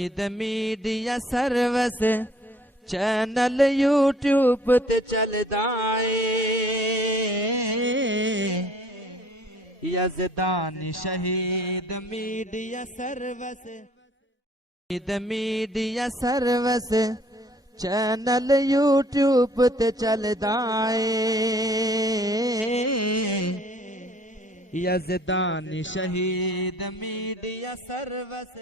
Media service channel YouTube تے چلدا اے یزدان شہید میڈیا سروس چینل یوٹیوب تے چلدا اے یزدان شہید میڈیا سروس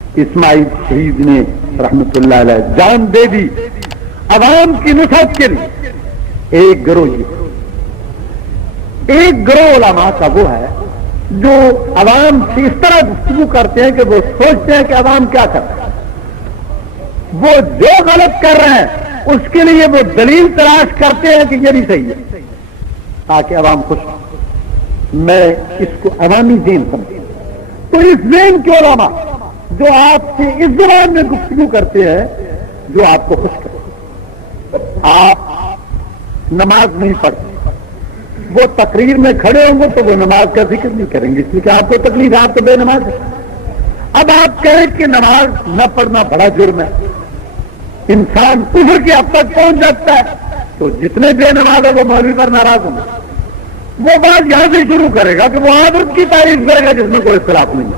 اسماعیل شہید نے رحمت اللہ علیہ جان دے دی عوام کی نصرت کے لیے۔ ایک گروہ علماء کا وہ ہے جو عوام سے اس طرح گفتگو کرتے ہیں کہ وہ سوچتے ہیں کہ عوام کیا کر رہے ہیں، وہ جو غلط کر رہے ہیں اس کے لیے وہ دلیل تلاش کرتے ہیں کہ یہ بھی صحیح ہے تاکہ عوام خوش ہو۔ میں اس کو عوامی ذہن سمجھتا ہوں۔ تو اس ذہن کے علماء جو آپ سے اس زبان میں گفتگو کرتے ہیں جو آپ کو خوش کرتے، آپ نماز نہیں پڑھتے، وہ تقریر میں کھڑے ہوں گے تو وہ نماز کا ذکر نہیں کریں گے اس لیے کہ آپ کو تکلیف ہے، آپ تو بے نماز ہے۔ اب آپ کہیں کہ نماز نہ پڑھنا بڑا جرم ہے، انسان کفر کے حد تک پہنچ جاتا ہے، تو جتنے بے نماز ہے وہ مولوی پر ناراض ہوں گے۔ وہ بات یہاں سے شروع کرے گا کہ وہ عادت کی تعریف کرے گا جس میں کوئی اختلاف نہیں ہے۔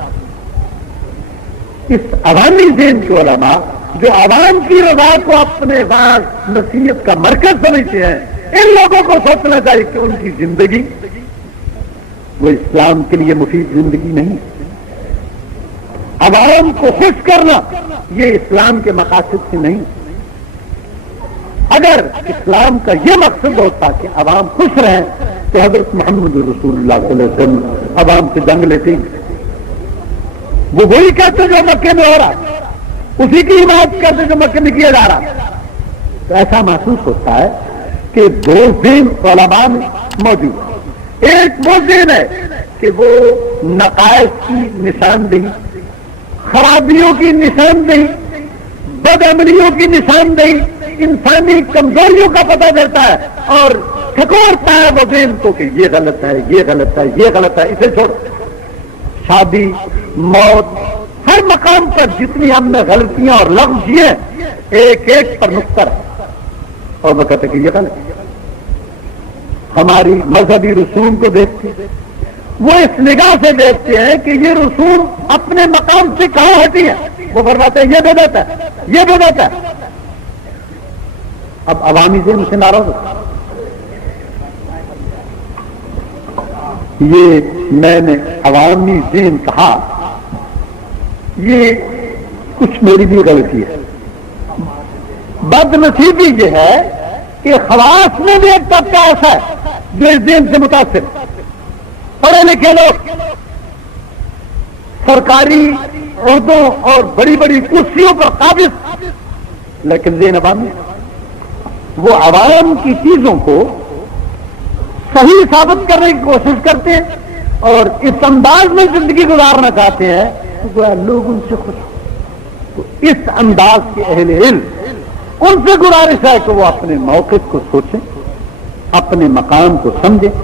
اس عوامی ذہن کے علماء جو عوام کی رضا کو اپنے بعض نصیحت کا مرکز سمجھتے ہیں، ان لوگوں کو سوچنا چاہیے کہ ان کی زندگی وہ اسلام کے لیے مفید زندگی نہیں۔ عوام کو خوش کرنا یہ اسلام کے مقاصد سے نہیں۔ اگر اسلام کا یہ مقصد ہوتا کہ عوام خوش رہیں تو حضرت محمد رسول اللہ صلی اللہ علیہ وسلم عوام سے جنگ لیتے ہیں۔ وہ وہی کہتے جو مکے میں ہو رہا، اسی کی حمایت کرتے جو مکے میں کیا جا رہا۔ تو ایسا محسوس ہوتا ہے کہ دو ذہن علماء میں موجود ہے۔ ایک وہ ذہن ہے کہ وہ نقائص کی نشاندہی، خرابیوں کی نشاندہی، بدعملیوں کی نشاندہی، انسانی کمزوریوں کا پتہ دیتا ہے اور ٹھکورتا ہے وہ ذہن کو کہ یہ غلط ہے، یہ غلط ہے، یہ غلط ہے، اسے چھوڑو۔ شادی، موت، ہر مقام پر جتنی ہم نے غلطیاں اور لفظ ہیں ایک ایک پر نقطہ ہے اور وہ کہتے کہ یہ غلط ہے۔ ہماری مذہبی رسوم کو دیکھتے وہ اس نگاہ سے دیکھتے ہیں کہ یہ رسوم اپنے مقام سے کہاں ہٹی ہے، وہ فرماتے ہیں یہ بدعت ہے، یہ بدعت ہے۔ اب عوامی ذہن سے ناراض ہوتا ہے۔ یہ میں نے عوامی ذہن کہا، یہ کچھ میری بھی غلطی ہے۔ بد نصیبی یہ ہے کہ خواص میں بھی ایک طبقہ ایسا ہے جو اس ذہن سے متاثر، پڑھے لکھے لوگ سرکاری عہدوں اور بڑی بڑی کرسیوں پر قابض، لیکن ذہن عوامی، وہ عوام کی چیزوں کو صحیح ثابت کرنے کی کوشش کرتے ہیں اور اس انداز میں زندگی گزارنا چاہتے ہیں تو لوگ ان سے خوش ہوں۔ تو اس انداز کے اہل علم ان سے گزارش ہے کہ وہ اپنے موقف کو سوچیں، اپنے مقام کو سمجھیں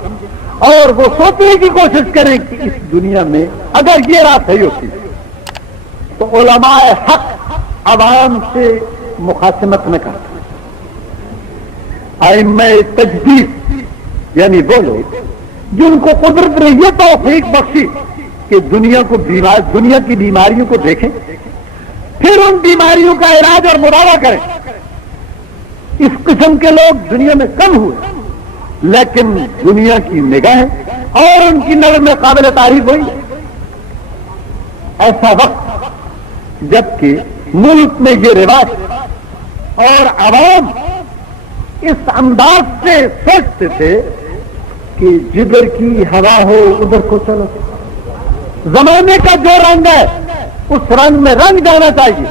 اور وہ سوچنے کی کوشش کریں کہ اس دنیا میں اگر یہ راہ صحیح ہوتی تو علماء حق عوام سے مخاصمت نہ کرتے۔ ائمہ تجدید یعنی وہ لوگ جن کو قدرت نے یہ توفیق بخشی کہ دنیا کی بیماریوں کو دیکھیں، پھر ان بیماریوں کا علاج اور مداوع کریں۔ اس قسم کے لوگ دنیا میں کم ہوئے، لیکن دنیا کی نگاہیں اور ان کی نظر میں قابل تعریف ہوئی۔ ایسا وقت جبکہ ملک میں یہ رواج اور عوام اس انداز سے سوچتے تھے کہ جدھر کی ہوا ہو ادھر کو چلو، زمانے کا جو رنگ ہے اس رنگ میں رنگ جانا چاہیے۔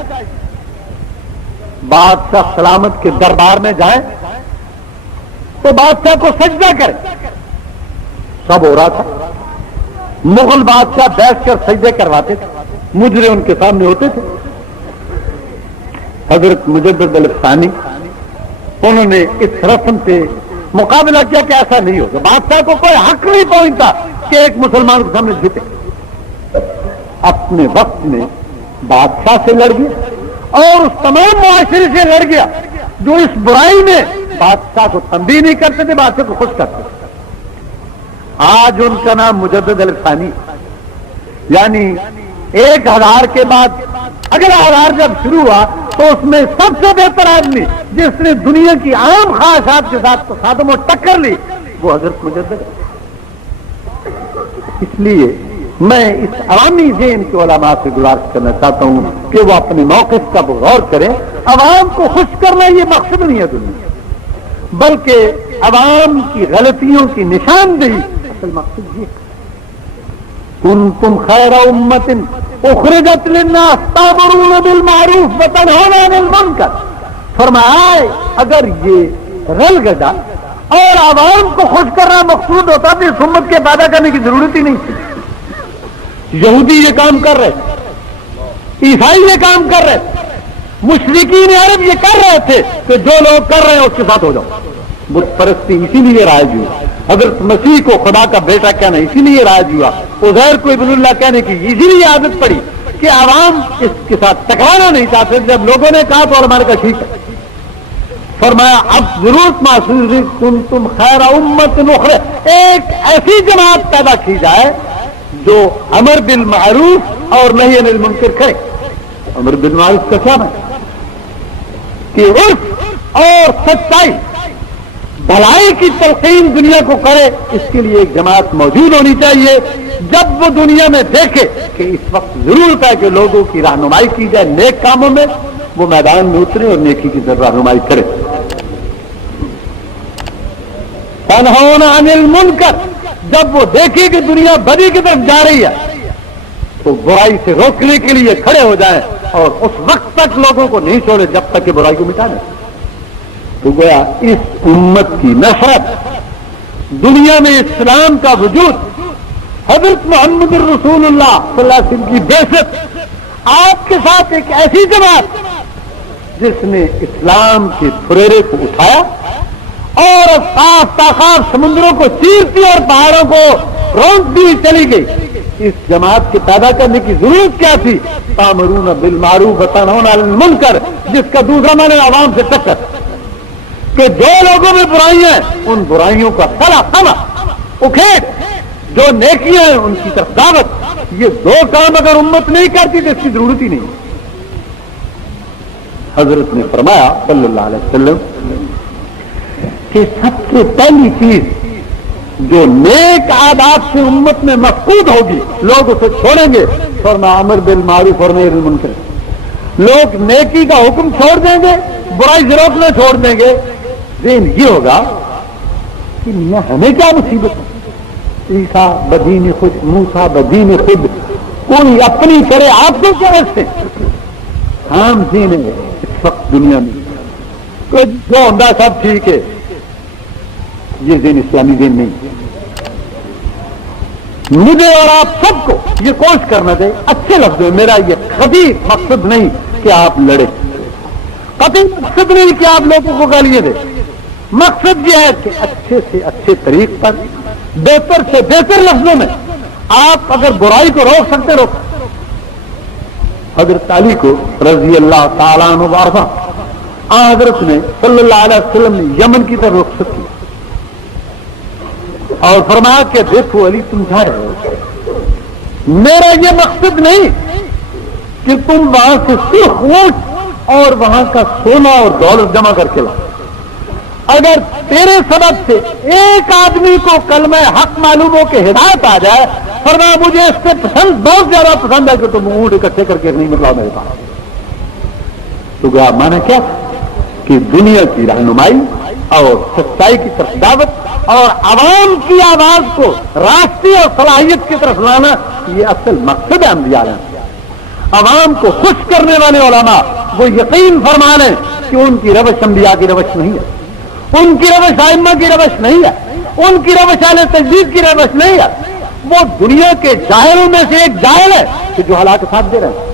بادشاہ سلامت کے دربار میں جائیں تو بادشاہ کو سجدہ کریں، سب ہو رہا تھا۔ مغل بادشاہ بیٹھ کر سجدے کرواتے تھے، مجرے ان کے سامنے ہوتے تھے۔ حضرت مجدد الثانی انہوں نے اس رسم سے مقابلہ کیا کہ ایسا نہیں ہوگا، بادشاہ کو کوئی حق نہیں پہنچتا کہ ایک مسلمان کے سامنے جھکے۔ اپنے وقت میں بادشاہ سے لڑ گیا اور اس تمام معاشرے سے لڑ گیا جو اس برائی میں بادشاہ کو تنبیہ نہیں کرتے تھے، بادشاہ کو خوش کرتے تھے۔ آج ان کا نام مجدد الثانی، یعنی 1000 کے بعد اگلا 1000 جب شروع ہوا تو اس میں سب سے بہتر آدمی جس نے دنیا کی عام خواہشات کے ساتھ تصادم و ٹکر لی وہ حضرت مجدد ہے۔ اس لیے میں اس عوامی ذہن کے علماء سے گزارش کرنا چاہتا ہوں کہ وہ اپنے موقف کا غور کریں۔ عوام کو خوش کرنا یہ مقصد نہیں ہے دنیا، بلکہ عوام کی غلطیوں کی نشاندہی اصل مقصد یہ ہے۔ کنتم خیر امت اخرجت للناس تأمرون بالمعروف وتنہون عن المنکر، فرمایا اگر یہ رل گڈا اور عوام کو خوش کرنا مقصود ہوتا تو اس امت کے پیدا کرنے کی ضرورت ہی نہیں تھی۔ یہودی یہ کام کر رہے تھے، عیسائی یہ کام کر رہے تھے، مشرکین عرب یہ کر رہے تھے کہ جو لوگ کر رہے ہیں اس کے ساتھ ہو جاؤ۔ بت پرستی اسی لیے رائج ہوئی، حضرت مسیح کو خدا کا بیٹا کہنا اسی لیے رائج ہوا، عزیر کو ابن اللہ کہنے کی اسی لیے عادت پڑی کہ عوام اس کے ساتھ ٹکرانا نہیں چاہتے۔ جب لوگوں نے کہا تو ہمارے کا ٹھیک ہے، فرمایا اب ضرورت محسوس ہوئی کنتم خیر امت اخرجت، ایک ایسی جماعت پیدا کی جائے جو امر بالمعروف اور نہی عن المنکر کرے۔ امر بالمعروف کا کیا مطلب کہ عرف اور سچائی بھلائی کی تلقین دنیا کو کرے، اس کے لیے ایک جماعت موجود ہونی چاہیے۔ جب وہ دنیا میں دیکھے کہ اس وقت ضرورت ہے کہ لوگوں کی رہنمائی کی جائے نیک کاموں میں، وہ میدان میں اترے اور نیکی کی طرف رہنمائی کرے۔ تنہون عن المنکر، جب وہ دیکھے کہ دنیا بدی کی طرف جا رہی ہے تو برائی سے روکنے کے لیے کھڑے ہو جائیں اور اس وقت تک لوگوں کو نہیں چھوڑے جب تک کہ برائی کو مٹا لیں۔ تو گویا اس امت کی نفرت، دنیا میں اسلام کا وجود، حضرت محمد رسول اللہ صلی اللہ علیہ وسلم کی بعثت، آپ کے ساتھ ایک ایسی جماعت جس نے اسلام کے پھریرے کو اٹھایا اور صاف تاخاف سمندروں کو چیرتی اور پہاڑوں کو رونقتی ہوئی چلی گئی، اس جماعت کے پیدا کرنے کی ضرورت کیا تھی؟ تأمرون بالمعروف وتنہون عن المنکر، جس کا دوسرا معنی عوام سے ٹکر، کہ جو لوگوں میں برائیاں ہیں ان برائیوں کا سلا سما اکھیڑ، جو نیکیاں ہیں ان کی طرف دعوت۔ یہ دو کام اگر امت نہیں کرتی تو اس کی ضرورت ہی نہیں۔ حضرت نے فرمایا صلی اللہ علیہ وسلم کہ سب سے پہلی چیز جو نیک عادات سے امت میں مفقود ہوگی، لوگ اسے چھوڑیں گے، فرمایا امر بالمعروف اور نہی عن المنکر، لوگ نیکی کا حکم چھوڑ دیں گے، برائی سے روکنا چھوڑ دیں گے۔ ذہن یہ ہوگا کہ میاں ہمیں کیا مصیبت ہے، عیسیٰ بدین خود، موسیٰ بدین خود، کوئی اپنی کرے آپ کو کیا رکھتے ہیں؟ عام ذہن ہے اس وقت دنیا میں جو ہوتا سب ٹھیک ہے، یہ ذہن اسلامی ذہن نہیں۔ مجھے اور آپ سب کو یہ کوشش کرنا چاہیے، اچھے لفظ میں، میرا یہ کبھی مقصد نہیں کہ آپ لڑے، کبھی مقصد نہیں کہ آپ لوگوں کو گالیاں دیں، مقصد یہ ہے کہ اچھے سے اچھے طریق پر، بہتر سے بہتر لفظوں میں آپ اگر برائی کو روک سکتے روک۔ حضرت علی کو رضی اللہ تعالیٰ عنہ وارضہ حضرت نے صلی اللہ علیہ وسلم نے یمن کی طرف رخصت کی اور فرمایا کہ دیکھو علی تم جا رہے ہو، میرا یہ مقصد نہیں کہ تم وہاں سے سرخ اونٹ اور وہاں کا سونا اور دولت جمع کر کے لاؤ، اگر تیرے سبب سے ایک آدمی کو کلمہ حق معلوم ہو کہ ہدایت آ جائے، فرمایا مجھے اس سے پسند بہت زیادہ پسند ہے کہ تم اونٹ اکٹھے کر کے نہیں نکلاؤ میرے پاس۔ تو گیا مانا کیا کہ دنیا کی رہنمائی اور سچائی کی طرف دعوت اور عوام کی آواز کو راستے اور صلاحیت کی طرف لانا، یہ اصل مقصد ہے انبیاء علیہ السلام۔ عوام کو خوش کرنے والے علماء وہ یقین فرما لیں کہ ان کی روش انبیاء کی روش نہیں ہے، ان کی روش ائمہ کی روش نہیں ہے، ان کی روش اہل تجدید کی روش نہیں ہے، وہ دنیا کے جاہلوں میں سے ایک جاہل ہے کہ جو حالات کے ساتھ دے رہے ہیں۔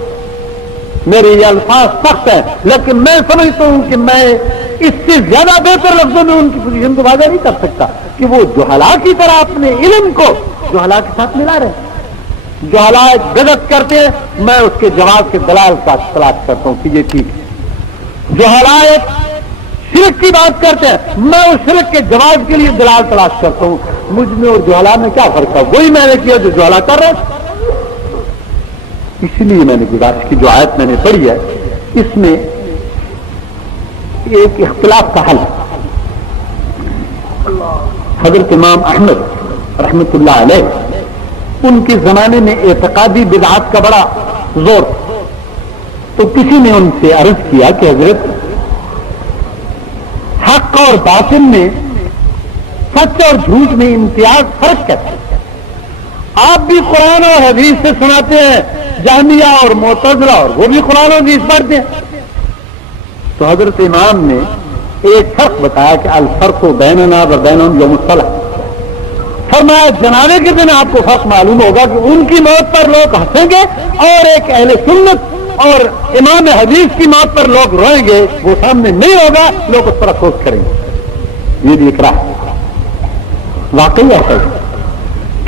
میرے یہ الفاظ سخت ہیں لیکن میں سمجھتا ہوں کہ میں اس سے زیادہ بہتر لفظوں میں ان کی پوزیشن کو واضح نہیں کر سکتا کہ وہ جہلا کی طرح اپنے علم کو جہلا کے ساتھ ملا رہے ہیں۔ جو حالات غلط کرتے ہیں میں اس کے جواب کے دلائل کا تلاش کرتا ہوں کہ یہ ٹھیک ہے. جو حالات شرک کی بات کرتے ہیں میں اس شرک کے جواب کے لیے دلائل تلاش کرتا ہوں. مجھ میں اور جوہلا میں کیا فرق ہے؟ وہی میں نے کیا جو جوہلا کر رہے ہیں. اس لیے میں نے گزارش کی جو آیت میں نے پڑھی ہے اس میں ایک اختلاف کا حل ہے. حضرت امام احمد رحمت اللہ علیہ ان کے زمانے میں اعتقادی بدعات کا بڑا زور تھا. تو کسی نے ان سے عرض کیا کہ حضرت حق اور باطل میں سچ اور جھوٹ میں امتیاز فرق کیسے؟ آپ بھی قرآن اور حدیث سے سناتے ہیں جہمیہ اور معتزلہ اور وہ بھی قرآن اور حدیث پڑھتے ہیں. تو حضرت امام نے ایک فرق بتایا کہ الفرق بیننا و بینہم یوم الصلح. فرمایا جنازے کے دن آپ کو فرق معلوم ہوگا کہ ان کی موت پر لوگ ہنسیں گے اور ایک اہل سنت اور امام حدیث کی موت پر لوگ روئیں گے. وہ سامنے نہیں ہوگا, لوگ اس پر افسوس کریں گے. یہ بھی اقرار ہے. واقعی ایسا ہے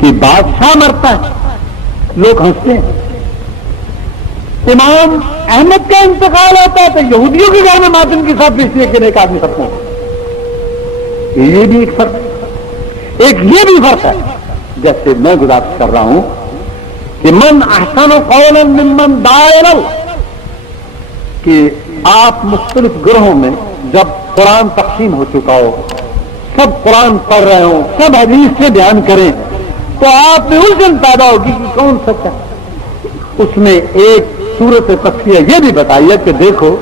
کہ بادشاہ مرتا ہے لوگ ہنستے ہیں. امام احمد کا انتقال ہوتا ہے تو یہودیوں کے گھر میں ماتم کی ساتھ اس لیے کہ ایک آدمی ختم ہو. یہ بھی ایک فرق ہے. ایک یہ بھی فرق ہے جیسے میں گزارش کر رہا ہوں کہ من احسن قولا ممن دعا الی اللہ, کہ آپ مختلف گروہوں میں جب قرآن تقسیم ہو چکا ہو, سب قرآن پڑھ رہے ہوں, سب حدیث سے بیان کریں, تو آپ میں الجھن پیدا ہوگی کہ کون سچ ہے. اس میں ایک صورت تفصیل یہ بھی بتائیے کہ دیکھو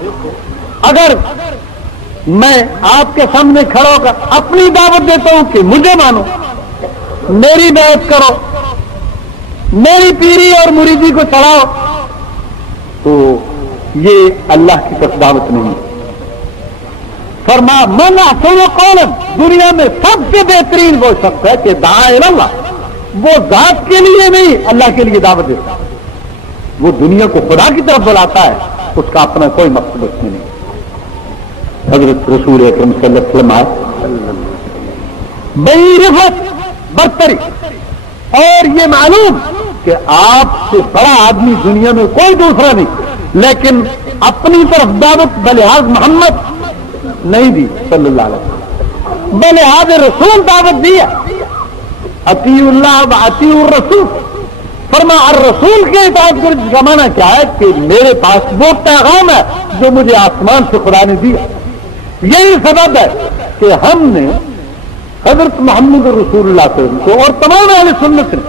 اگر میں آپ کے سامنے کھڑا ہو کر اپنی دعوت دیتا ہوں کہ مجھے مانو, میری بیعت کرو, میری پیری اور مریدی کو چڑھاؤ, تو یہ اللہ کی طرف دعوت نہیں. فرما من احسن قولا, دنیا میں سب سے بہترین وہ شخص ہے کہ دعا الی اللہ, وہ ذات کے لیے نہیں اللہ کے لیے دعوت دیتا ہے. وہ دنیا کو خدا کی طرف بلاتا ہے, اس کا اپنا کوئی مقصد اس میں نہیں. حضرت رسول اکرم صلی اللہ علیہ وسلم آئے بڑی رفت برتری, اور یہ معلوم کہ آپ سے بڑا آدمی دنیا میں کوئی دوسرا نہیں, لیکن اپنی طرف دعوت بلحاظ محمد نہیں دی صلی اللہ علیہ وسلم, بلحاظ رسول دعوت دیا. اطیع اللہ و اطیع الرسول. فرما الرسول کے اطاعت کا معنی کیا ہے کہ میرے پاس وہ پیغام ہے جو مجھے آسمان سے خدا نے دیا. یہی سبب ہے کہ ہم نے حضرت محمد رسول اللہ صلی اللہ علیہ وسلم کو اور تمام اہل سنت نے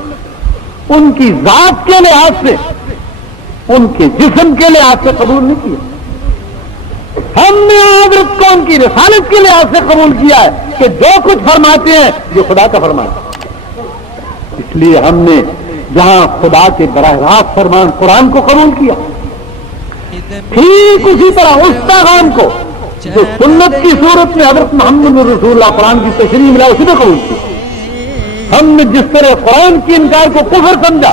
ان کی ذات کے لحاظ سے, ان کے جسم کے لحاظ سے قبول نہیں کیا. ہم نے حضرت کو ان کی رسالت کے لحاظ سے قبول کیا ہے کہ جو کچھ فرماتے ہیں یہ خدا کا فرمان ہے. اس لیے ہم نے جہاں خدا کے براہ راست فرمان قرآن کو قبول کیا, ٹھیک اسی طرح اس پیغام کو جو سنت کی صورت میں حضرت محمد رسول اللہ قرآن کی تشریح ملا اسی میں قبول کیا. ہم نے جس طرح قرآن کے انکار کو کفر سمجھا,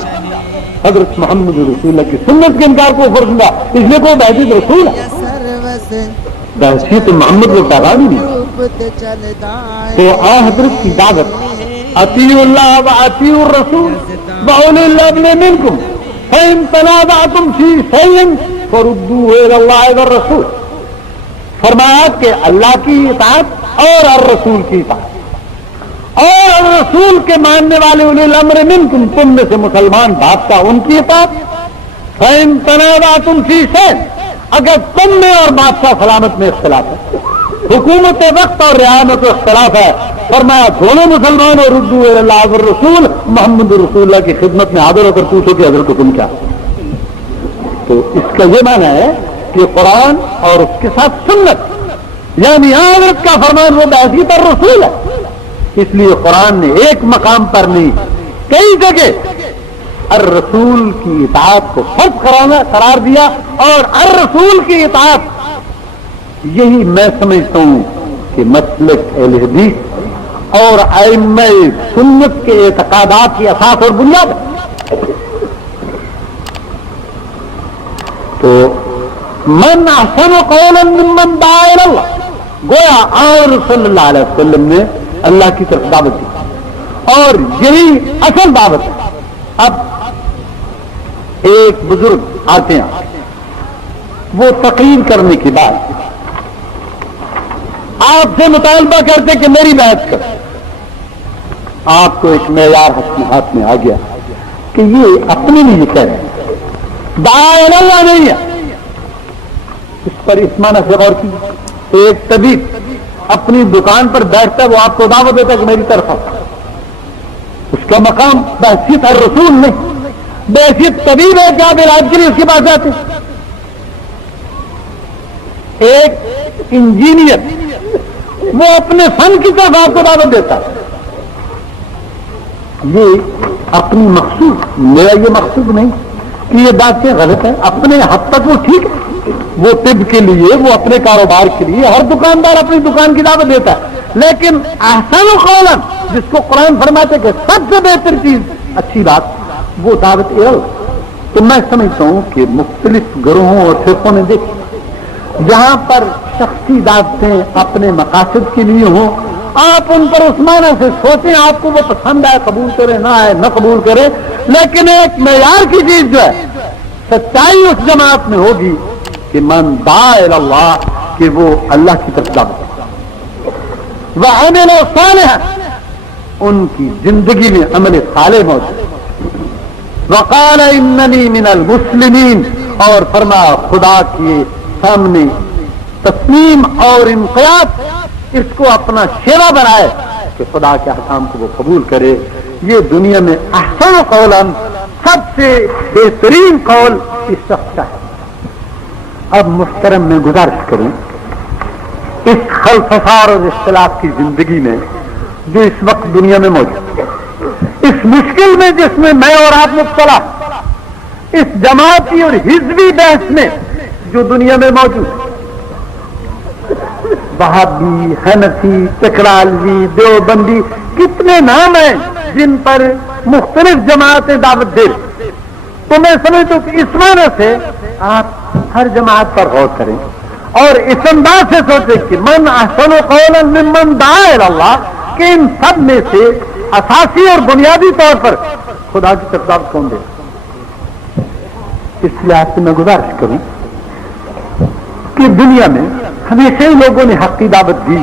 حضرت محمد رسول اللہ کی سنت کے انکار کو کفر سمجھا. اس لیے کوئی بحثیت رسول ہے, بحثیت محمد کو پیغام ہی نہیں. تو آ حضرت کی دعوت اطیع اللہ و اطیع الرسول وأولی الامر منکم فإن تنازعتم فی شیء فردوہ الی اللہ والرسول. فرمایا کہ اللہ کی اطاعت اور الرسول کی اطاعت اور الرسول کے ماننے والے اولی الامر منکم, تم میں سے مسلمان بادشاہ ان کی اطاعت. فإن تنازعتم فی شیء, اگر تم میں اور بادشاہ سلامت میں اختلاف ہے, حکومت وقت اور رعایت و اختلاف ہے, فرمایا دونوں مسلمان اور ردو اللہ والرسول, محمد رسول اللہ کی خدمت میں حاضر ہو کر پوچھو کہ حضرت کو تم کیا. تو اس کا یہ معنی ہے کہ قرآن اور اس کے ساتھ سنت, یعنی حضرت کا فرمان وہ بحثی پر رسول ہے. اس لیے قرآن نے ایک مقام پر نہیں کئی جگہ الرسول کی اطاعت کو فرض قرار دیا, اور الرسول کی اطاعت یہی میں سمجھتا ہوں کہ مسلک اہل حدیث اور ائمہ سنت کے اعتقادات کی اساس اور بنیاد ہے. تو من احسن قولا ممن دعا الی اللہ, گویا اور صلی اللہ علیہ وسلم نے اللہ کی طرف دعوت دی, اور یہی اصل دعوت ہے. اب ایک بزرگ آتے ہیں, وہ تقریر کرنے کے بعد آپ سے مطالبہ کرتے کہ میری بحث کر. آپ کو ایک معیار ہاتھ میں آ گیا کہ یہ اپنے لیے کہہ رہے ہیں, دعائے اللہ نہیں ہے. اس پر اس معنی سے غور کیجیے, ایک طبیب اپنی دکان پر بیٹھتا ہے, وہ آپ کو دعوت دیتا ہے کہ میری طرف آتا. اس کا مقام بحثیت الرسول نہیں, بحثیت طبیب ہے کہ آپ علاج کے لیے اس کے پاس جاتے. ایک انجینئر وہ اپنے فن کی طرف آپ کو دعوت دیتا ہے. یہ اپنی مقصود, میرا یہ مقصود نہیں کہ یہ باتیں غلط ہیں, اپنے حد تک وہ ٹھیک ہے, وہ طب کے لیے, وہ اپنے کاروبار کے لیے, ہر دکاندار اپنی دکان کی دعوت دیتا ہے. لیکن احسن قولا, جس کو قرآن فرماتے کہ سب سے بہتر چیز اچھی بات, وہ دعوت علم. تو میں سمجھتا ہوں کہ مختلف گروہوں اور فرقوں نے دیکھی, جہاں پر شخصی دعوتیں اپنے مقاصد کے لیے ہوں, آپ ان پر عثمانہ سے سوچیں, آپ کو وہ پسند آئے قبول کرے, نہ آئے نہ قبول کرے, لیکن ایک معیار کی چیز جو ہے, سچائی اس جماعت میں ہوگی کہ من دعا الی اللہ, کہ وہ اللہ کی طرف دعوت وعمل صالحا, ان کی زندگی میں عمل صالح موجود. وقال اننی من المسلمین, اور فرمایا خدا کے سامنے تسلیم اور انقیاد, اس کو اپنا شیوا بنائے کہ خدا کے احکام کو وہ قبول کرے. یہ دنیا میں احسن قولا, سب سے بہترین قول اس شخص کا ہے. اب محترم میں گزارش کروں, اس خلفشار اور اختلاف کی زندگی میں جو اس وقت دنیا میں موجود ہے, اس مشکل میں جس میں میں اور آپ مبتلا, اس جماعتی اور حزبی بحث میں جو دنیا میں موجود ہے, وہابی, حنفی, تکرالوی, دیوبندی, کتنے نام ہیں جن پر مختلف جماعتیں دعوت دے. تو میں سمجھتا ہوں کہ اس معنی سے آپ ہر جماعت پر غور کریں اور اس انداز سے سوچیں کہ من احسن قولا ممن دعا الی اللہ, کہ ان سب میں سے اساسی اور بنیادی طور پر خدا کی طرف دعوت کون دے. اس لحاظ سے میں گزارش کروں کہ دنیا میں ہمیشہ ہی لوگوں نے حق کی دعوت دی,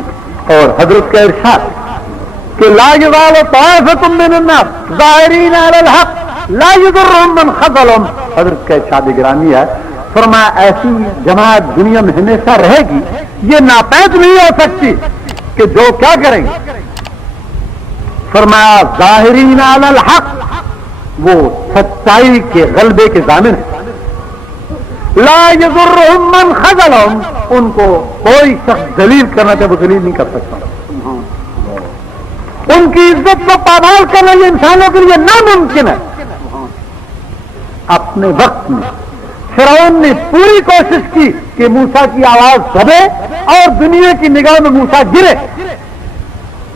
اور حضرت کا ارشاد کہ لا یزال طائفۃ من الناس ظاہرین علی الحق لا یضرهم من خذلهم, حضرت کا ارشاد گرامی ہے. فرمایا ایسی جماعت دنیا میں ہمیشہ رہے گی, یہ ناپید نہیں ہو سکتی کہ جو کیا کریں گے. فرمایا ظاہرین علی الحق, وہ سچائی کے غلبے کے ضامن ہیں. لا یضرهم من خذلهم, ان کو کوئی شخص ذلیل کرنا چاہے وہ ذلیل نہیں کر سکتا. ان کی عزت کو پامال کرنا یہ انسانوں کے لیے ناممکن ہے. اپنے وقت میں فرعون نے پوری کوشش کی کہ موسیٰ کی آواز دبے اور دنیا کی نگاہ میں موسیٰ گرے,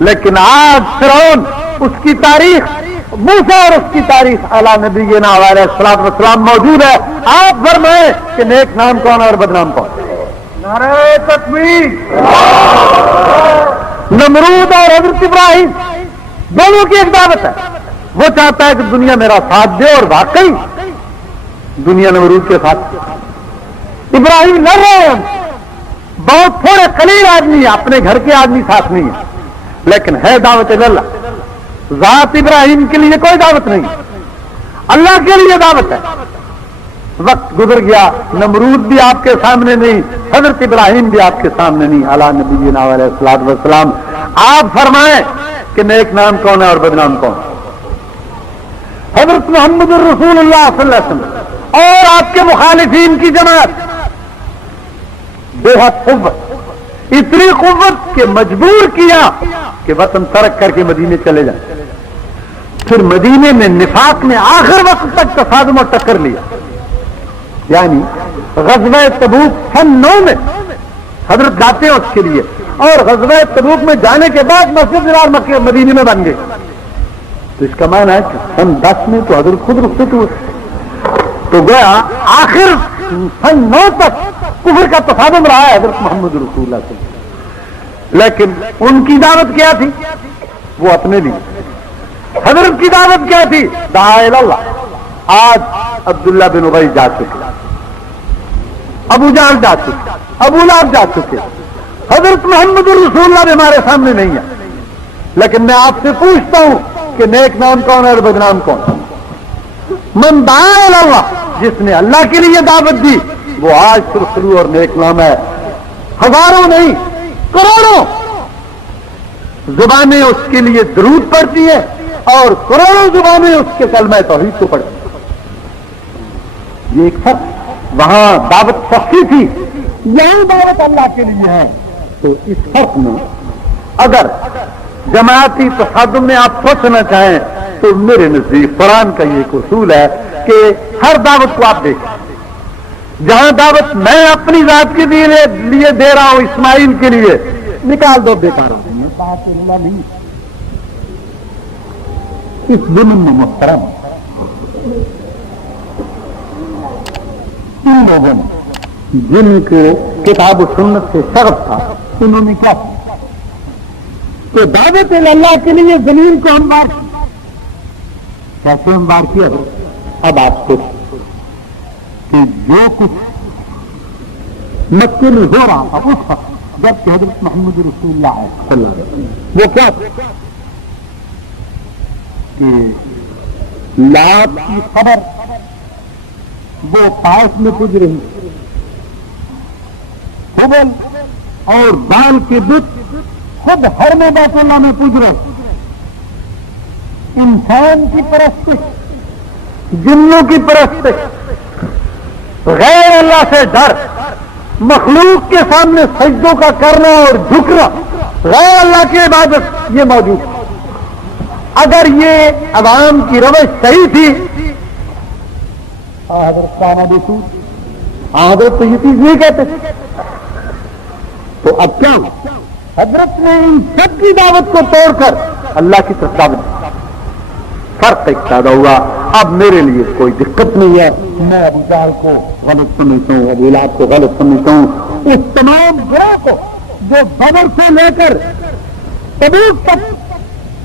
لیکن آج فرعون, اس کی تاریخ موسیٰ اور اس کی تاریخ اعلیٰ نبینا علیہ الصلوۃ والسلام موجود ہے. آپ فرمائیں کہ نیک نام کون اور بدنام کون. نعرہ تکبیر. نمرود اور حضرت ابراہیم دونوں کی ایک دعوت ہے. وہ چاہتا ہے کہ دنیا میرا ساتھ دے, اور واقعی دنیا نمرود کے ساتھ. ابراہیم لڑ رہے ہیں, بہت تھوڑے قلیل آدمی, اپنے گھر کے آدمی ساتھ نہیں ہے, لیکن ہے دعوت اللہ. ذات ابراہیم کے لیے کوئی دعوت نہیں, اللہ کے لیے دعوت ہے. وقت گزر گیا, نمرود بھی آپ کے سامنے نہیں, حضرت ابراہیم بھی آپ کے سامنے نہیں, اعلیٰ نبینا علیہ الصلوۃ والسلام. آپ فرمائیں کہ نیک نام کون ہے اور بدنام کون. حضرت محمد الرسول اللہ صلی اللہ علیہ وسلم اور آپ کے مخالفین کی جماعت بہت قوت, اتنی قوت کہ مجبور کیا کہ وطن ترک کر کے مدینے چلے جائیں. پھر مدینے میں نفاق نے آخر وقت تک تصادم اور ٹکر لیا. یعنی غزوہ تبوک سن 9 میں حضرت جاتے ہیں اس کے لیے, اور غزوہ تبوک میں جانے کے بعد مسجد ضرار مکہ مدینے میں بن گئے. تو اس کا معنی ہے کہ سن 10 میں تو حضرت خود رخصت ہوئے, تو گویا آخر سن 9 تک کفر کا تصادم رہا ہے حضرت محمد رسول اللہ صلی اللہ علیہ وسلم. لیکن ان کی دعوت کیا تھی؟ وہ اپنے لیے. حضرت کی دعوت کیا تھی؟ دعا الی اللہ. آج عبداللہ بن ابی جا چکے، ابو جہل جا چکے، ابو لہب جا چکے، حضرت محمد رسول اللہ بھی ہمارے سامنے نہیں ہے. لیکن میں آپ سے پوچھتا ہوں کہ نیک نام کون ہے اور بدنام کون؟ من دعا الی اللہ، جس نے اللہ کے لیے دعوت دی وہ آج سرخرو اور نیک نام ہے. ہزاروں نہیں کروڑوں زبانیں اس کے لیے درود پڑتی ہیں اور کروڑوں زبانیں اس کے کلمہ توحید کو پڑتی ہیں. یہ ایک فرق. وہاں دعوت شخصی تھی، یہاں دعوت اللہ کے لیے ہے. تو اس فرق میں اگر جماعتی تصادم میں آپ سوچنا چاہیں تو میرے نزدیک قرآن کا یہ ایک اصول ہے کہ ہر دعوت کو آپ دیکھیں. جہاں دعوت میں اپنی ذات کے لیے دے رہا ہوں، اسماعیل کے لیے نکال دو، بیکار نہیں ہے، بات اللہ نہیں. اس ضمن میں محترم ان لوگوں نے جن کو کتاب و سنت سے شغف تھا، انہوں نے کیا کیا کہ دعوت اللہ کے لیے زمین کو ہموار کیا. کیسے ہموار کیا؟ اب آپ کو کہ جو کچھ مکے میں ہو رہا تھا اس وقت جب کہ حضرت محمد رسول اللہ صلی اللہ علیہ وسلم وہ کیا کہ لات کی خبر وہ پاس میں پوج رہی، حبل اور بال کے بت خود ہر میں بیت اللہ میں پوج رہے. انسان کی پرستش، جنوں کی پرستش، غیر اللہ سے ڈر، مخلوق کے سامنے سجدوں کا کرنا اور جھکنا، غیر اللہ کی عبادت، یہ موجود. اگر یہ عوام کی روش صحیح تھی، حضرت کانا دیکھو حضرت تو یہ چیز نہیں کہتے. تو اب کیا حضرت نے ان سب کی دعوت کو توڑ کر اللہ کی طرف دعوت دی. فرق ایک پیدا ہوا. اب میرے لیے کوئی دقت نہیں ہے، میں ابو جہل کو غلط سمجھتا ہوں، ابو لہب کو غلط سمجھتا ہوں، اس تمام گروہ کو جو بدر سے لے کر تبوک تک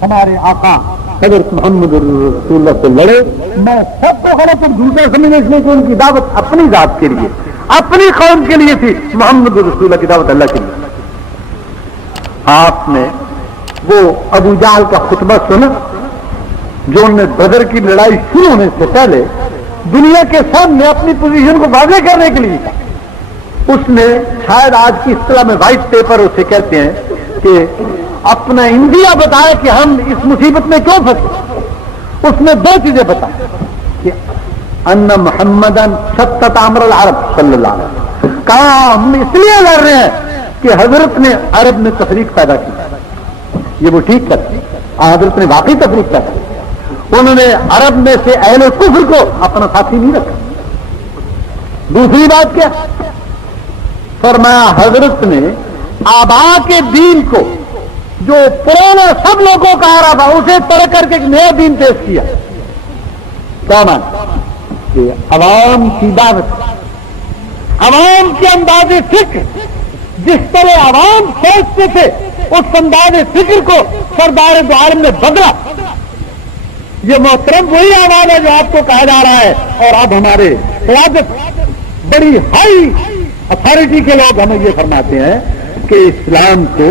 ہمارے آقا حضرت محمد رسول اللہ سے لڑے، میں سب کو غلط اور جھوٹا سمجھنے اس لیے کہ ان کی دعوت اپنی ذات کے لیے، اپنی قوم کے لیے تھی. محمد رسول اللہ کی دعوت اللہ کے لیے. آپ نے وہ ابو جہل کا خطبہ سنا جو انہوں نے بدر کی لڑائی شروع ہونے سے پہلے دنیا کے سامنے اپنی پوزیشن کو واضح کرنے کے لیے تھا. اس نے شاید آج کی اصطلاح میں وائٹ پیپر اسے کہتے ہیں کہ اپنا انڈیا بتایا کہ ہم اس مصیبت میں کیوں پھنسے. اس نے دو چیزیں بتائی کہ ان محمدن شتت امر العرب صلی اللہ علیہ وسلم، کہا ہم اس لیے لڑ رہے ہیں کہ حضرت نے عرب میں تفریق پیدا کی. یہ وہ ٹھیک کرتے، حضرت نے واقعی تفریق پیدا کی. انہوں نے عرب میں سے اہل کفر کو اپنا ساتھی نہیں رکھا. دوسری بات کیا فرمایا، حضرت نے آبا کے دین کو جو پرانا سب لوگوں کا آ رہا تھا اسے ترک کر کے ایک نیا دین پیش کیا. کیا مان کہ عوام کی دعوت، عوام کے انداز فکر، جس طرح عوام سوچتے تھے اس انداز فکر کو سردار دو عالم نے بدلا. یہ محترم وہی آواز ہے جو آپ کو کہا جا رہا ہے. اور اب ہمارے قیادت بڑی ہائی اتھارٹی کے لوگ ہمیں یہ فرماتے ہیں کہ اسلام کو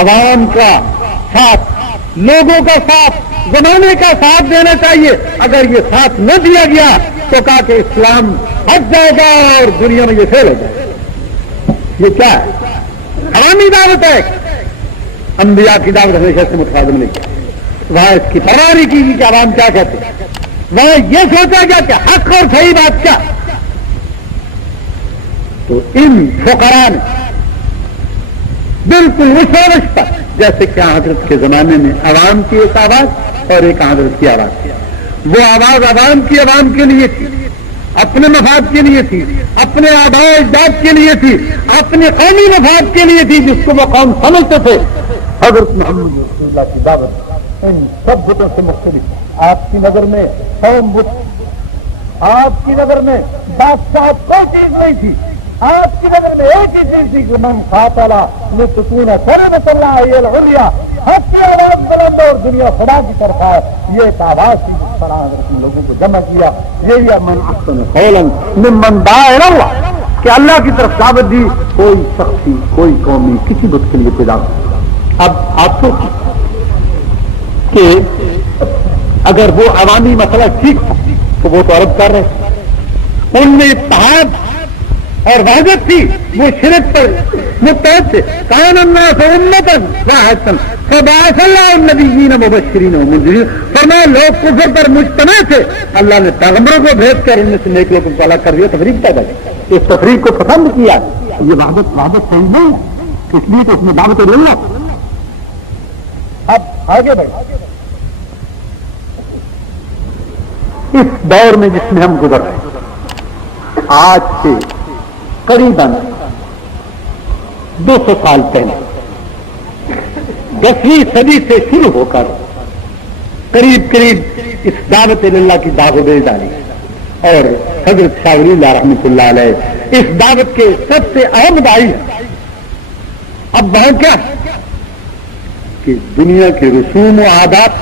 عوام کا ساتھ، لوگوں کا ساتھ، زمانے کا ساتھ دینا چاہیے. اگر یہ ساتھ نہ دیا گیا تو کہا کہ اسلام ہٹ جائے گا اور دنیا میں یہ فیل ہو جائے گا. یہ کیا ہے؟ عوامی دعوت ہے. انبیاء کی دعوت ہمیشہ سے متفاضل نہیں کی. وہاں اس کی پرواہ نہیں کی کہ عوام کیا کہتے ہیں. وہاں یہ سوچا گیا کہ حق اور صحیح بات کیا. تو ان فقراء نے بالکل اس روش پر، جیسے کہ حضرت کے زمانے میں عوام کی ایک آواز اور ایک حضرت کی آواز تھی. وہ آواز عوام کی عوام کے لیے تھی، اپنے مفاد کے لیے تھی، اپنے آباء اجداد کے لیے تھی، اپنے قومی مفاد کے لیے تھی، جس کو وہ قوم سمجھتے تھے. حضرت محمد رسول اللہ کی دعوت ان سب بتوں سے مختلف. آپ کی نظر میں قوم بت، آپ کی نظر میں بادشاہ کوئی چیز نہیں تھی. آپ کی نظر میں ایک ہی چیز تھی کہ من قاتل لتكون كلمة الله هي العليا. حق کی آواز بلند اور دنیا خدا کی طرف ہے. یہ ایک آواز تھی طرح اپنے لوگوں کو جمع کیا. یہ من احسن قولا ممن دعا الی اللہ, کہ اللہ کی طرف دعوت دی کوئی شخصی کوئی قومی کسی بت کے لیے پیدا. اب آپ سوچیں کہ اگر وہ عوامی مسئلہ ٹھیک تھا تو وہ تو عرب کر رہے, ان میں اتحاد اور وحدت تھی, وہ شرک پر متحد تھے. کان الناس امۃ واحدۃ فبعث اللہ النبیین مبشرین ومنذرین, فرمایا لوگ کفر پر مجتمع تھے, اللہ نے پیغمبروں کو بھیج کر ان میں سے نیک لوگوں کو الگ کر دیا, تفریق پیدا کی, اس تفریق کو پسند کیا. یہ وحدت صحیح نہیں ہے, اس لیے تو اس میں دعوت اللہ. اب آگے بڑھیں, اس دور میں جس میں ہم گزر رہے ہیں, آج سے قریباً 200 سال پہلے 10ویں صدی سے شروع ہو کر قریب اس دعوت اللہ کی داغ-و-دے ڈالی, اور حضرت شاہ ولی اللہ رحمۃ اللہ علیہ اس دعوت کے سب سے اہم داعی ہیں. اب وہاں کیا کہ دنیا کے رسوم و عادات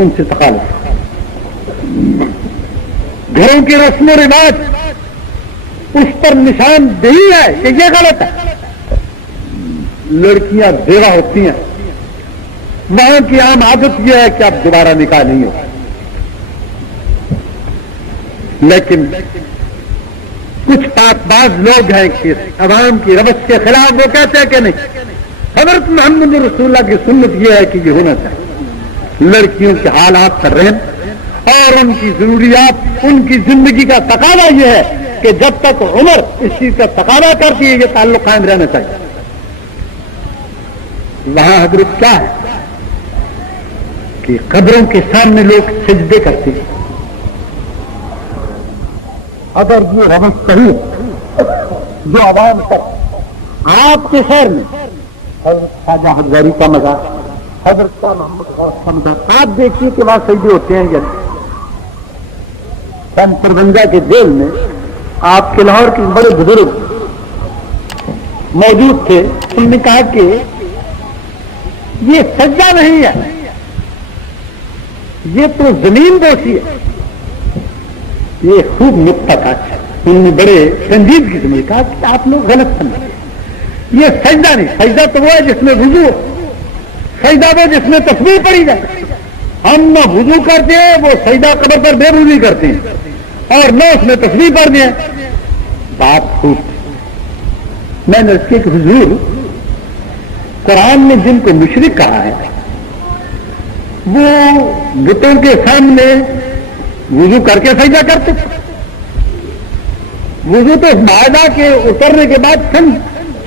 ان سے تخالف, گھروں کے رسم و رواج اس پر نشان دہی ہے کہ یہ غلط ہے. لڑکیاں بیوہ ہوتی ہیں, وہاں کی عام عادت یہ ہے کہ اب دوبارہ نکاح نہیں ہو, لیکن کچھ پاک باز لوگ ہیں کہ عوام کی روش کے خلاف وہ کہتے ہیں کہ نہیں, حضرت محمد رسول اللہ کی سنت یہ ہے کہ یہ ہونا چاہیے. لڑکیوں کے حالات پر رحم اور ان کی ضروریات, ان کی زندگی کا تقاضا یہ ہے کہ جب تک عمر اس چیز کا تقاضا کرتی ہے یہ تعلق قائم رہنا چاہیے. وہاں حضرت کیا ہے کہ قبروں کے سامنے لوگ سجدے کرتے ہیں. اگر یہ روش صحیح جو عوام پر آپ کے شہر میں حضرت خواجہ ہزاری کا مزار, حضرت محمد غوث کا مزار, آپ دیکھیے کہ وہاں سجدے ہوتے ہیں یا سن 53 کے جیل میں آپ کے لاہور کے بڑے بزرگ موجود تھے. انہوں نے کہا کہ یہ سجدہ نہیں ہے, یہ تو زمین بوسی ہے. یہ خوب نقطہ کاٹ ہے. انہوں نے بڑے سنجیدگی سے کہا کہ آپ لوگ غلط سمجھتے ہیں, یہ سجدہ نہیں, سجدہ تو وہ ہے جس میں وضو ہو, سجدہ وہ جس میں تسبیح پڑھی جائے. ہم نہ وضو کرتے ہیں, وہ سجدہ قبر پر بے وضوئی کرتے ہیں, اور نہ اس میں تسبیح پڑھتے ہیں. بات خوب, میں نے اس کے حضور قرآن نے جن کو مشرک کہا ہے وہ بتوں کے سامنے وضو کر کے سجدہ کرتے. وضو تو معاہدہ کے اترنے کے بعد سن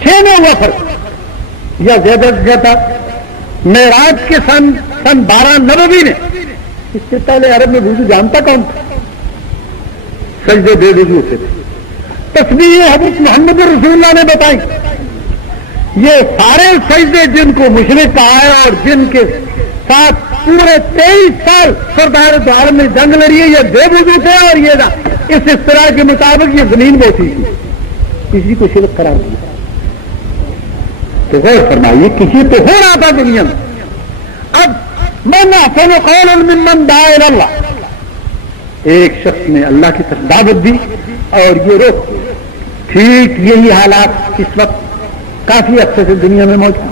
6 میں ہوا فرق یا زیادہ سے زیادہ معراج کے سن 12 نبوی میں. اس سے پہلے عرب میں وضو جانتا کون تھا؟ سجدے بے وضو ہوتے تھے. تسبیح حضرت محمد رسول اللہ نے بتائی. یہ سارے سجدے جن کو مشرک کہا ہے اور جن کے ساتھ پورے 23 سال سردار دو عالم نے جنگ لڑی ہے, یہ بے وضو تھے اور یہ اس اصطلاح کے مطابق یہ زمین بوسی تھی, کسی کو شرک قرار دیا. تو غور فرمائیے کسی تو ہو رہا تھا دنیا میں. اب من احسن قولا ممن دعا الی اللہ, ایک شخص نے اللہ کی طرف دعوت دی اور یہ روک. ٹھیک یہی حالات اس وقت کافی عرصے سے دنیا میں موجود ہیں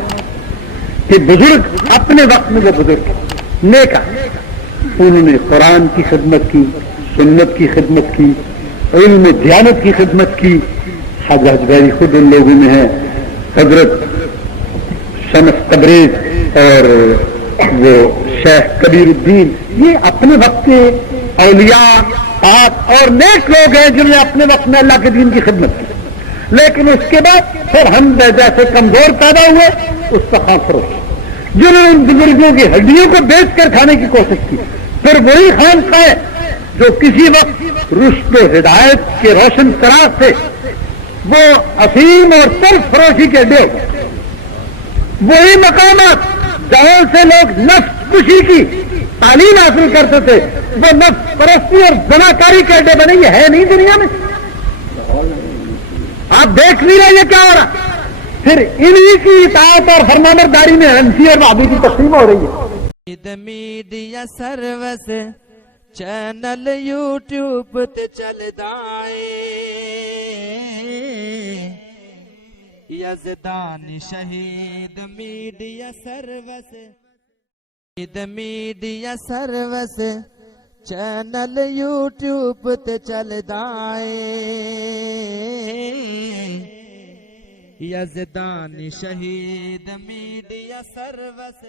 کہ بزرگ اپنے وقت میں وہ بزرگ نیک, انہوں نے قرآن کی خدمت کی, سنت کی خدمت کی, علم دیانت کی خدمت کی. خواجہ حجویری خود ان لوگوں میں ہے, حضرت شمس تبریز اور وہ شیخ کبیر الدین, یہ اپنے وقت کے اولیاء پاک اور نیک لوگ ہیں جنہوں نے اپنے وقت میں اللہ کے دین کی خدمت کی. لیکن اس کے بعد پھر ہم جیسے کمزور پیدا ہوئے اس کا خاص فروغ, جنہوں نے ان بزرگوں کی ہڈیوں کو بیچ کر کھانے کی کوشش کی. پھر وہی خانقاہیں جو کسی وقت رشد و ہدایت کے روشن چراغ سے وہ افیم اور تلخ فروشی کے اڈے, وہی مقامات جہاں سے لوگ نفس کشی کی تعلیم حاصل کرتے تھے, وہ نفس پرستی اور زناکاری کے اڈے بنے. یہ ہے نہیں دنیا میں, آپ دیکھ نہیں رہے یہ کیا ہو رہا. پھر انہی کی اطاعت اور فرمانبرداری میں ہنسی اور بھابھی کی تقسیم ہو رہی ہے. شہید میڈیا سروس چینل یوٹیوب تے چلدا اے یزدانی شہید میڈیا سروس شہید میڈیا سروس چینل یوٹیوب تے چلدا اے یزدانی شہید میڈیا سروس